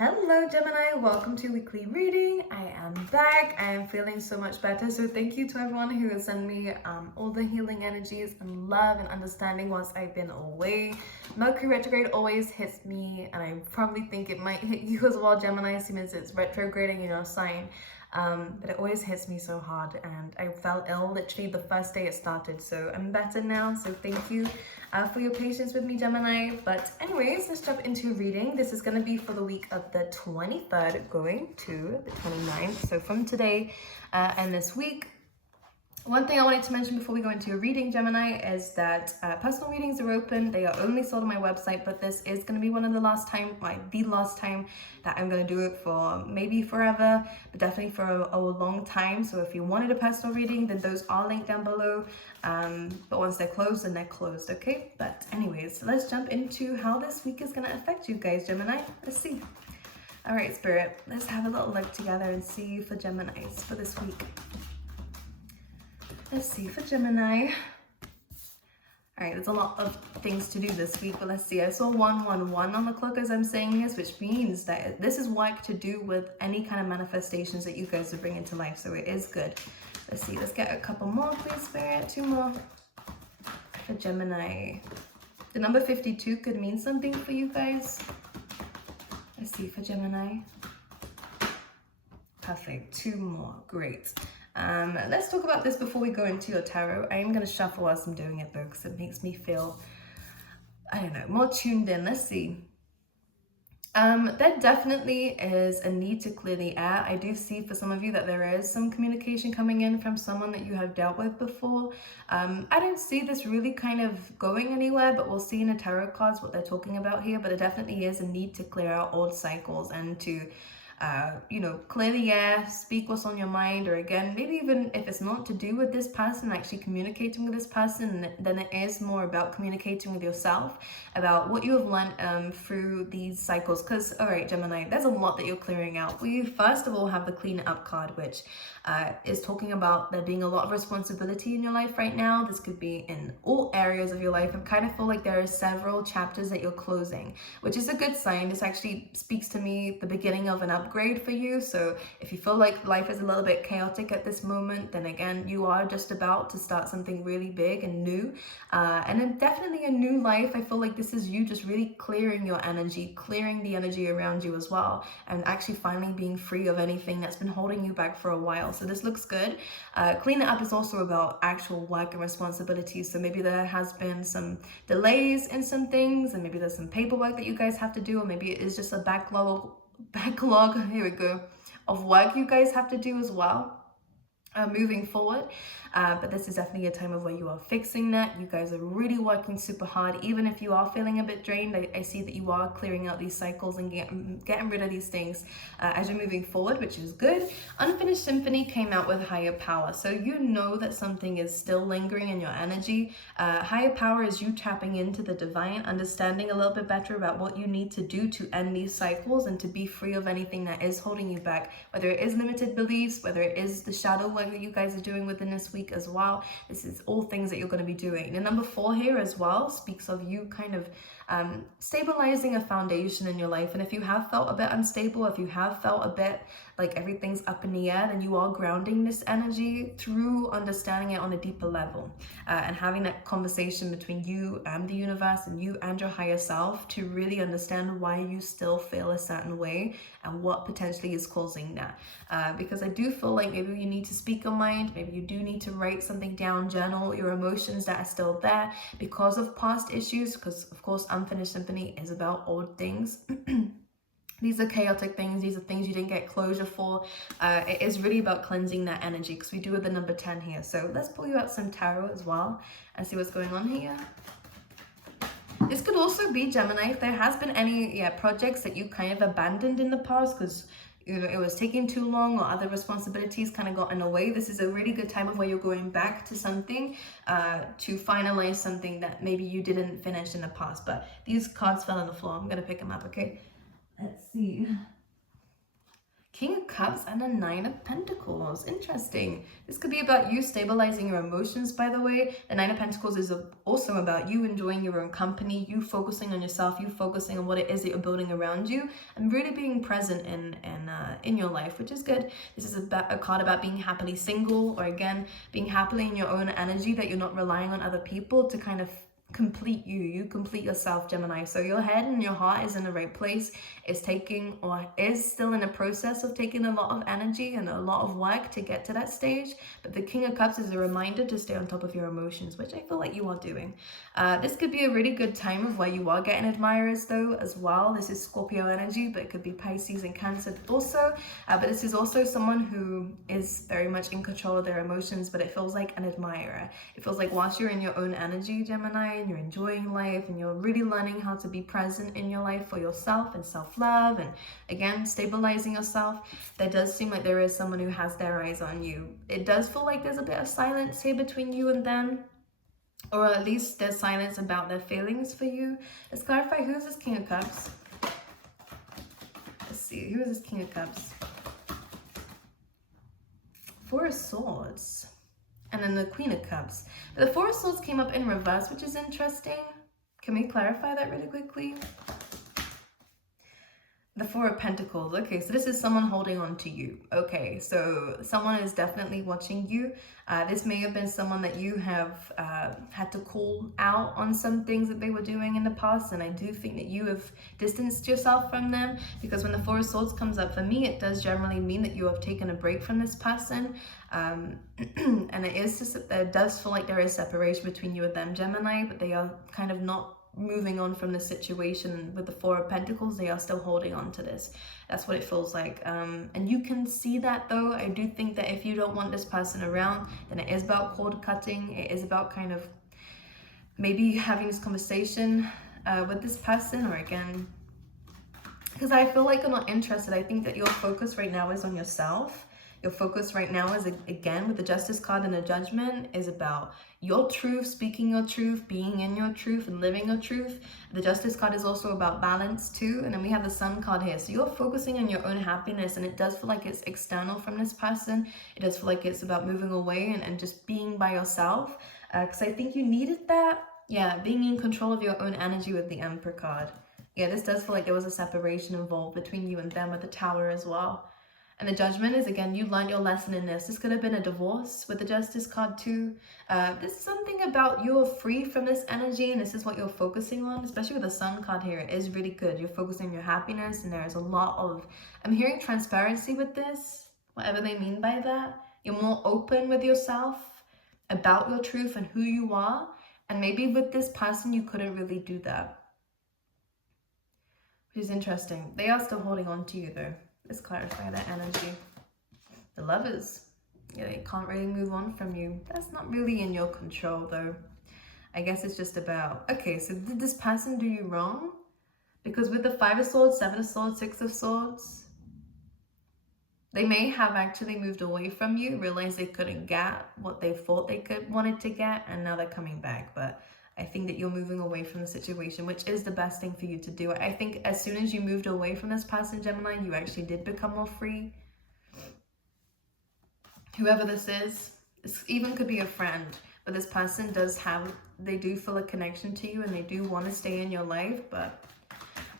Hello Gemini, welcome to weekly reading. I am back. I am feeling so much better. So thank you to everyone who has sent me all the healing energies and love and understanding whilst I've been away. Mercury retrograde always hits me, and I probably think it might hit you as well, Gemini, since it's retrograding in your sign. But it always hits me so hard, and I fell ill literally the first day it started. So I'm better now, so thank you for your patience with me, Gemini. But anyways, let's jump into reading. This is going to be for the week of the 23rd going to the 29th. So from today and this week. One thing I wanted to mention before we go into your reading, Gemini, is that personal readings are open. They are only sold on my website, but this is going to be one of the last time that I'm going to do it for maybe forever, but definitely for a long time. So if you wanted a personal reading, then those are linked down below. But once they're closed, then they're closed, okay? But anyways, let's jump into how this week is going to affect you guys, Gemini. Let's see. All right, Spirit, let's have a little look together and see for Geminis for this week. Let's see for Gemini. All right, there's a lot of things to do this week, but let's see. I saw 111 on the clock as I'm saying this, which means that this is work to do with any kind of manifestations that you guys are bringing to life. So it is good. Let's see. Let's get a couple more, please, Spirit. 2 more for Gemini. The number 52 could mean something for you guys. Let's see for Gemini. Perfect. 2 more. Great. Let's talk about this before we go into your tarot. I am going to shuffle whilst I'm doing it though, because it makes me feel, I don't know, more tuned in. Let's see. There definitely is a need to clear the air. I do see for some of you that there is some communication coming in from someone that you have dealt with before. I don't see this really kind of going anywhere, but we'll see in the tarot cards what they're talking about here. But it definitely is a need to clear out old cycles and to clear the air, speak what's on your mind, or again, maybe even if it's not to do with this person, actually communicating with this person, then it is more about communicating with yourself, about what you have learned through these cycles. Because, all right, Gemini, there's a lot that you're clearing out. We first of all have the clean up card, which is talking about there being a lot of responsibility in your life right now. This could be in all areas of your life. I kind of feel like there are several chapters that you're closing, which is a good sign. This actually speaks to me the beginning of an upgrade for you. So if you feel like life is a little bit chaotic at this moment, then again, you are just about to start something really big and new. And then definitely a new life. I feel like this is you just really clearing your energy, clearing the energy around you as well, and actually finally being free of anything that's been holding you back for a while. So this looks good. Clean it up is also about actual work and responsibilities. So maybe there has been some delays in some things, and maybe there's some paperwork that you guys have to do, or maybe it is just a backlog, here we go, of work you guys have to do as well. Moving forward, but this is definitely a time of where you are fixing that. You guys are really working super hard. Even if you are feeling a bit drained, I see that you are clearing out these cycles and getting rid of these things as you're moving forward, which is good. Unfinished Symphony came out with higher power, so you know that something is still lingering in your energy. Higher power is you tapping into the divine, understanding a little bit better about what you need to do to end these cycles and to be free of anything that is holding you back, whether it is limited beliefs, whether it is the shadow work that you guys are doing within this week as well. This is all things that you're going to be doing. The number 4 here as well speaks of you kind of stabilizing a foundation in your life. And if you have felt a bit unstable, if you have felt a bit like everything's up in the air, then you are grounding this energy through understanding it on a deeper level and having that conversation between you and the universe and you and your higher self to really understand why you still feel a certain way and what potentially is causing that. Because I do feel like maybe you need to speak your mind, maybe you do need to write something down, journal your emotions that are still there because of past issues, because of course Unfinished Symphony is about old things. These are chaotic things. These are things you didn't get closure for. It is really about cleansing that energy, because we do have the number 10 here. So let's pull you out some tarot as well and see what's going on here. This could also be, Gemini, if there has been any projects that you kind of abandoned in the past because it was taking too long or other responsibilities kind of got in the way. This is a really good time of where you're going back to something to finalize something that maybe you didn't finish in the past. But these cards fell on the floor. I'm going to pick them up, okay? Let's see. King of Cups and a Nine of Pentacles. Interesting. This could be about you stabilizing your emotions, by the way. The Nine of Pentacles is also about you enjoying your own company, you focusing on yourself, you focusing on what it is that you're building around you, and really being present in your life, which is good. This is a card about being happily single, or again, being happily in your own energy, that you're not relying on other people to kind of complete you complete yourself, Gemini. So your head and your heart is in the right place. It's taking, or is still in a process of taking, a lot of energy and a lot of work to get to that stage, but the King of Cups is a reminder to stay on top of your emotions, which I feel like you are doing. This could be a really good time of where you are getting admirers though as well. This is Scorpio energy, but it could be Pisces and Cancer also. But this is also someone who is very much in control of their emotions, but it feels like an admirer. It feels like whilst you're in your own energy, Gemini, and you're enjoying life and you're really learning how to be present in your life for yourself and self-love, and again stabilizing yourself, there does seem like there is someone who has their eyes on you. It does feel like there's a bit of silence here between you and them, or at least there's silence about their feelings for you. Let's clarify, who is this King of Cups? Let's see, who is this King of Cups? Four of Swords. And then the Queen of Cups. But the Four of Swords came up in reverse, which is interesting. Can we clarify that really quickly? The Four of Pentacles. Okay, so this is someone holding on to you. Okay, so someone is definitely watching you. This may have been someone that you have had to call out on some things that they were doing in the past, and I do think that you have distanced yourself from them, because when the Four of Swords comes up, for me, it does generally mean that you have taken a break from this person. And it does feel like there is separation between you and them, Gemini, but they are kind of not moving on from the situation. With the Four of Pentacles, they are still holding on to this. That's what it feels like. And you can see that though. I do think that if you don't want this person around, then it is about cord cutting. It is about kind of maybe having this conversation with this person, or again, because I feel like I'm not interested. I think that your focus right now is on yourself. Your focus right now is, again, with the Justice card and the Judgment, is about your truth, speaking your truth, being in your truth, and living your truth. The Justice card is also about balance too. And then we have the Sun card here. So you're focusing on your own happiness, and it does feel like it's external from this person. It does feel like it's about moving away and just being by yourself. Because I think you needed that. Yeah, being in control of your own energy with the Emperor card. Yeah, this does feel like there was a separation involved between you and them with the Tower as well. And the Judgment is, again, you learned your lesson in this. This could have been a divorce with the Justice card too. There's something about you're free from this energy, and this is what you're focusing on, especially with the Sun card here. It is really good. You're focusing on your happiness, and there's a lot of, I'm hearing transparency with this, whatever they mean by that. You're more open with yourself about your truth and who you are. And maybe with this person, you couldn't really do that, which is interesting. They are still holding on to you though. Let's clarify that energy. The Lovers. Yeah, they can't really move on from you. That's not really in your control though. I guess it's just about, okay, so did this person do you wrong? Because with the Five of Swords, Seven of Swords, Six of Swords, they may have actually moved away from you, realized they couldn't get what they thought they wanted to get, and now they're coming back. But I think that you're moving away from the situation, which is the best thing for you to do. I think as soon as you moved away from this person, Gemini, you actually did become more free. Whoever this even could be a friend, but this person they do feel a connection to you, and they do want to stay in your life. But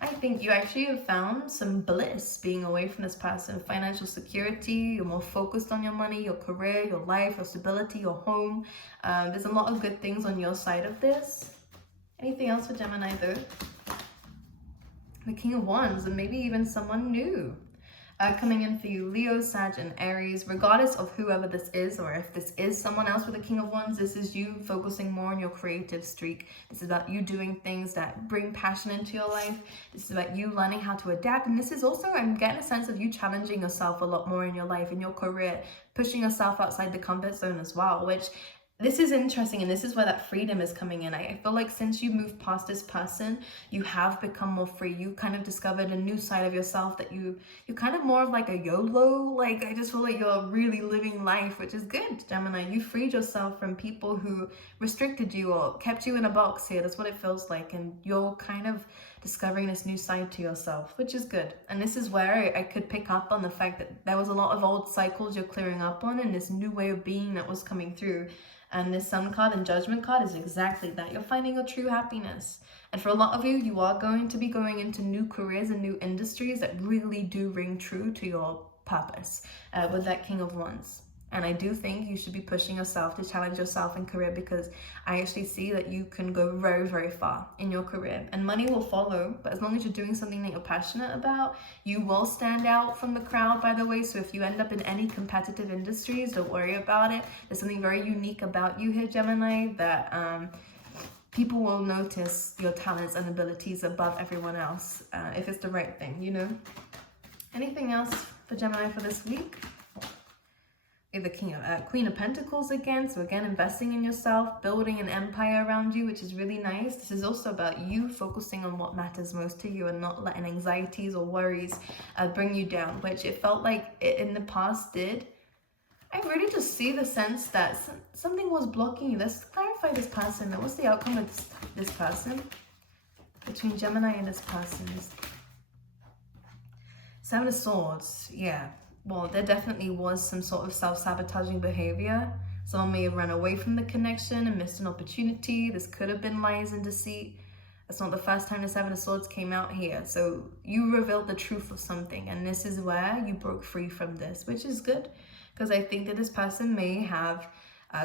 I think you actually have found some bliss being away from this person. Financial security, you're more focused on your money, your career, your life, your stability, your home. There's a lot of good things on your side of this. Anything else for Gemini though? The King of Wands, and maybe even someone new coming in for you. Leo, Sag, and Aries. Regardless of whoever this is, or if this is someone else with the King of Wands, this is you focusing more on your creative streak. This is about you doing things that bring passion into your life. This is about you learning how to adapt. And this is also, I'm getting a sense of you challenging yourself a lot more in your life, in your career, pushing yourself outside the comfort zone as well, which this is interesting, and this is where that freedom is coming in. I feel like since you moved past this person, you have become more free. You kind of discovered a new side of yourself that you're kind of more of like a YOLO. Like, I just feel like you're really living life, which is good, Gemini. You freed yourself from people who restricted you or kept you in a box here. That's what it feels like. And you're kind of discovering this new side to yourself, which is good. And this is where I could pick up on the fact that there was a lot of old cycles you're clearing up on, and this new way of being that was coming through. And this Sun card and Judgment card is exactly that. You're finding your true happiness. And for a lot of you, you are going to be going into new careers and new industries that really do ring true to your purpose with that King of Wands. And I do think you should be pushing yourself to challenge yourself in career, because I actually see that you can go very, very far in your career, and money will follow. But as long as you're doing something that you're passionate about, you will stand out from the crowd, by the way. So if you end up in any competitive industries, don't worry about it. There's something very unique about you here, Gemini, that people will notice your talents and abilities above everyone else, if it's the right thing, you know. Anything else for Gemini for this week? The Queen of Pentacles again. So again, investing in yourself, building an empire around you, which is really nice. This is also about you focusing on what matters most to you and not letting anxieties or worries bring you down, which it felt like it in the past did. I really just see the sense that something was blocking you. Let's clarify this person. What's the outcome of this person? Between Gemini and this person. Seven of Swords, yeah. Well, there definitely was some sort of self-sabotaging behavior. Someone may have run away from the connection and missed an opportunity. This could have been lies and deceit. That's not the first time the Seven of Swords came out here. So you revealed the truth of something, and this is where you broke free from this, which is good, because I think that this person may have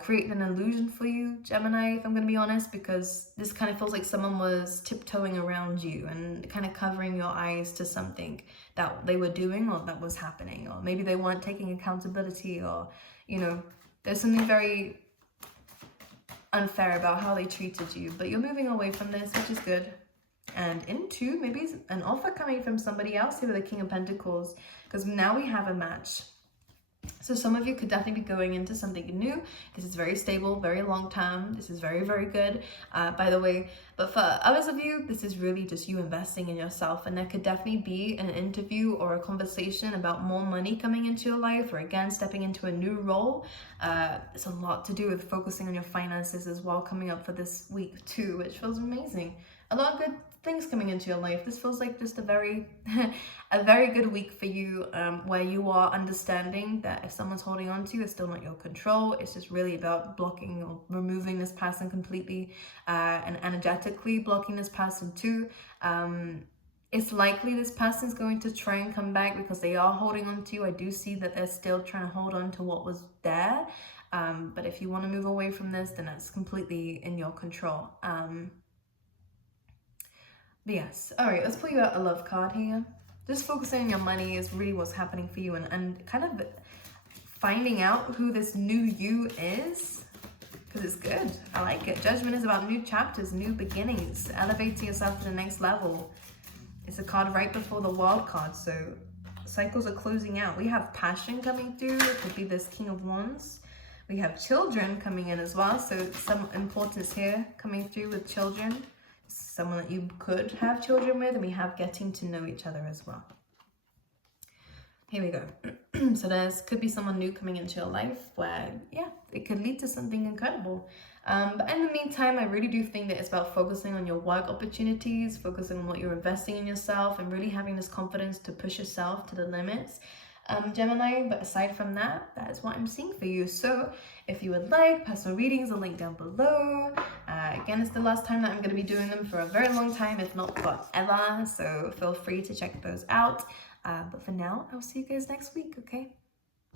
created an illusion for you, Gemini, if I'm going to be honest, because this kind of feels like someone was tiptoeing around you and kind of covering your eyes to something that they were doing or that was happening, or maybe they weren't taking accountability, or, you know, there's something very unfair about how they treated you, but you're moving away from this, which is good, and into maybe an offer coming from somebody else here with the King of Pentacles, because now we have a match. So some of you could definitely be going into something new. This is very stable, very long term. This is very, very good, by the way. But for others of you, this is really just you investing in yourself. And there could definitely be an interview or a conversation about more money coming into your life, or again, stepping into a new role. It's a lot to do with focusing on your finances as well coming up for this week too, which feels amazing. A lot of good things coming into your life. This feels like just a very a very good week for you, where you are understanding that if someone's holding on to you, it's still not your control. It's just really about blocking or removing this person completely, and energetically blocking this person too. It's likely this person's going to try and come back because they are holding on to you. I do see that they're still trying to hold on to what was there, but if you want to move away from this, then that's completely in your control. Yes. All right, let's pull you out a love card here. Just focusing on your money is really what's happening for you, and kind of finding out who this new you is, because it's good. I like it. Judgment is about new chapters, new beginnings, elevating yourself to the next level. It's a card right before the World card, so cycles are closing out. We have passion coming through. It could be this King of Wands. We have children coming in as well, so some importance here coming through with children. Someone that you could have children with, and we have getting to know each other as well. Here we go. So could be someone new coming into your life where, yeah, it could lead to something incredible. But in the meantime, I really do think that it's about focusing on your work opportunities, focusing on what you're investing in yourself, and really having this confidence to push yourself to the limits, Gemini. But aside from that, that is what I'm seeing for you. So if you would like personal readings, the link down below. Again, it's the last time that I'm going to be doing them for a very long time, if not forever. So feel free to check those out. But for now, I'll see you guys next week, okay?